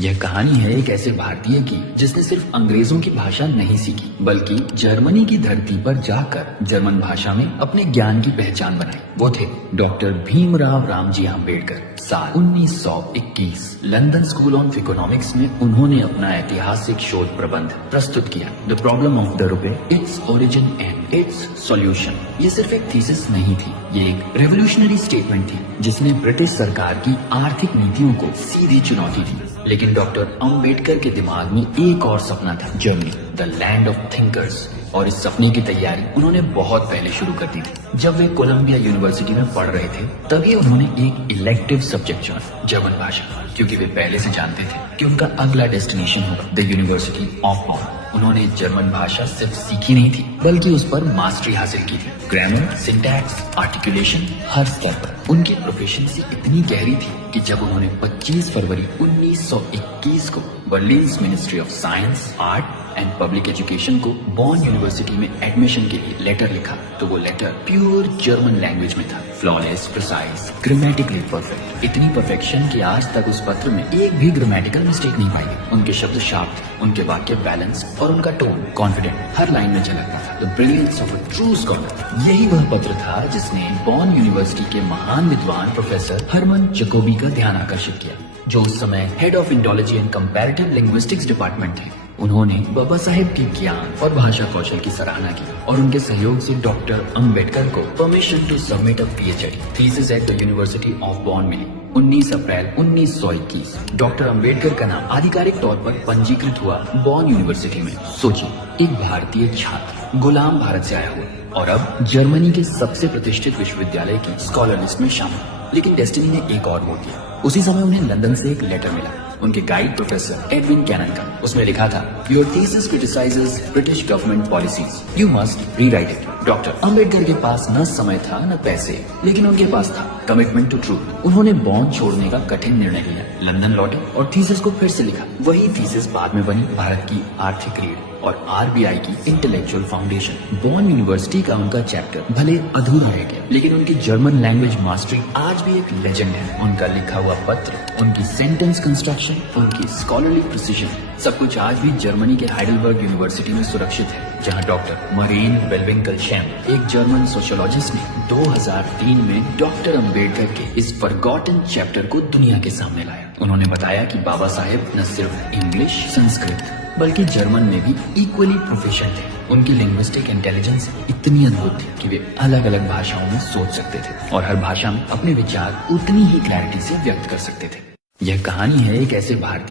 यह कहानी है एक ऐसे भारतीय की जिसने सिर्फ अंग्रेजों की भाषा नहीं सीखी बल्कि जर्मनी की धरती पर जाकर जर्मन भाषा में अपने ज्ञान की पहचान बनाई। वो थे डॉक्टर भीमराव रामजी आम्बेडकर। साल 1921 लंदन स्कूल ऑफ इकोनॉमिक्स में उन्होंने अपना ऐतिहासिक शोध प्रबंध प्रस्तुत किया, द प्रॉब्लम ऑफ द रुपए, its origin and it's solution. ये सिर्फ एक थीसिस नहीं थी, ये एक रेवोल्यूशनरी स्टेटमेंट थी जिसने ब्रिटिश सरकार की आर्थिक नीतियों को सीधी चुनौती दी। लेकिन डॉक्टर अंबेडकर के दिमाग में एक और सपना था, Germany, the land of thinkers. और इस सपने की तैयारी उन्होंने बहुत पहले शुरू कर दी थी। जब वे कोलंबिया यूनिवर्सिटी में पढ़ रहे थे तभी उन्होंने एक इलेक्टिव सब्जेक्ट चुना, जर्मन भाषा, क्योंकि वे पहले से जानते थे कि उनका अगला डेस्टिनेशन होगा द यूनिवर्सिटी ऑफ बॉन। उन्होंने जर्मन भाषा सिर्फ सीखी नहीं थी बल्कि उस पर मास्टरी हासिल की थी। ग्रामर, सिंटैक्स, आर्टिकुलेशन, हर स्तर पर उनकी प्रोफिशिएंसी इतनी गहरी थी कि जब उन्होंने 25 फरवरी 1921 को Berlin ministry of science, art and public education को बॉन यूनिवर्सिटी में एडमिशन के लिए लेटर लिखा तो वो लेटर प्योर जर्मन लैंग्वेज में था, फ्लॉलेस, प्रिसाइज, ग्रामेटिकली परफेक्ट। इतनी परफेक्शन कि आज तक उस पत्र में एक भी ग्रामेटिकल मिस्टेक नहीं पाई गई। उनके शब्द शार्प थे, उनके वाक्य बैलेंस और उनका टोन कॉन्फिडेंट, हर लाइन में झलकता था। The brilliance of a true scholar. यही वह पत्र था जिसने बॉन यूनिवर्सिटी के महान विद्वान प्रोफेसर हरमन जैकोबी का ध्यान आकर्षित किया, जो उस समय head of Indology and comparative linguistics department थे। उन्होंने बाबा साहेब के ज्ञान और भाषा कौशल की सराहना की और उनके सहयोग से डॉक्टर अंबेडकर को permission to submit a PhD thesis at the university of Bonn मिली। 19 अप्रैल 1921 डॉक्टर अंबेडकर का नाम आधिकारिक तौर पर पंजीकृत हुआ बॉन यूनिवर्सिटी में। सोचिए, एक भारतीय छात्र गुलाम भारत से आया हुआ और अब जर्मनी के सबसे प्रतिष्ठित विश्वविद्यालय की स्कॉलर लिस्ट में शामिल। लेकिन डेस्टिनी ने एक और मोड़ दिया। उसी समय उन्हें लंदन से एक लेटर मिला, उनके गाइड प्रोफेसर एडविन कैनन का। उसमें लिखा था, your thesis criticises British government policies, you must rewrite it. Doctor Ambedkar के पास न समय था न पैसे, लेकिन उनके पास था कमिटमेंट टू ट्रूथ। उन्होंने बॉन छोड़ने का कठिन निर्णय लिया, लंदन लौटे और थीसिस को फिर से लिखा। वही थीसिस बाद में बनी भारत की आर्थिक रीढ़ और आरबीआई की इंटेलेक्चुअल फाउंडेशन। बॉन यूनिवर्सिटी का उनका चैप्टर भले अधूरा रह गया, लेकिन उनकी जर्मन लैंग्वेज मास्टरी आज भी एक लेजेंड है। उनका लिखा हुआ पत्र, उनकी सेंटेंस कंस्ट्रक्शन, उनकी स्कॉलरली प्रिसीजन, सब कुछ आज भी जर्मनी के हाइडेलबर्ग यूनिवर्सिटी में सुरक्षित है, जहां डॉक्टर मरीन वेलविंकलशैम, एक जर्मन सोशियोलॉजिस्ट, ने 2003 में डॉक्टर अंबेडकर के इस फॉरगॉटन चैप्टर को दुनिया के सामने लाया। उन्होंने बताया कि बाबा साहेब न सिर्फ इंग्लिश, संस्कृत बल्कि जर्मन में भी इक्वली प्रोफिशिएंट थे। उनकी लिंग्विस्टिक इंटेलिजेंस इतनी अद्भुत थी कि वे अलग अलग भाषाओं में सोच सकते थे और हर भाषा में अपने विचार उतनी ही क्लैरिटी से व्यक्त कर सकते थे। यह कहानी है एक ऐसे भारतीय